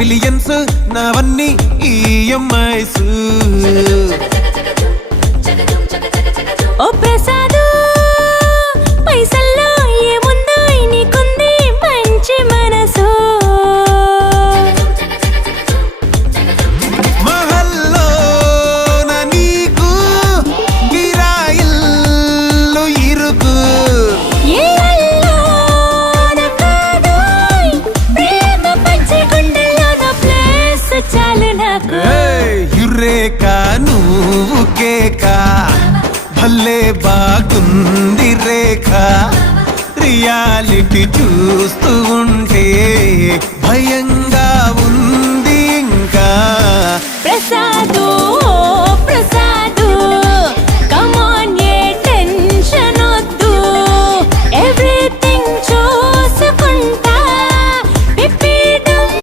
Billions నావన్నీ EMIs. ఓ ప్రసాదు పైసల్లో ఏముందో నీకుంది మంచి మనసు. మహల్లో నీకు గిరాయిల్లు ఇరుకు. ఏ అల్లోన కాదోయ్ ప్రేమ పంచే గుండెల్లోన ప్లేస్ చాలు నాకు. యురేకా నువ్వు కేకా భలే బాగుంది రేఖ. రియాలిటీ చూస్తూ ఉంటే భయం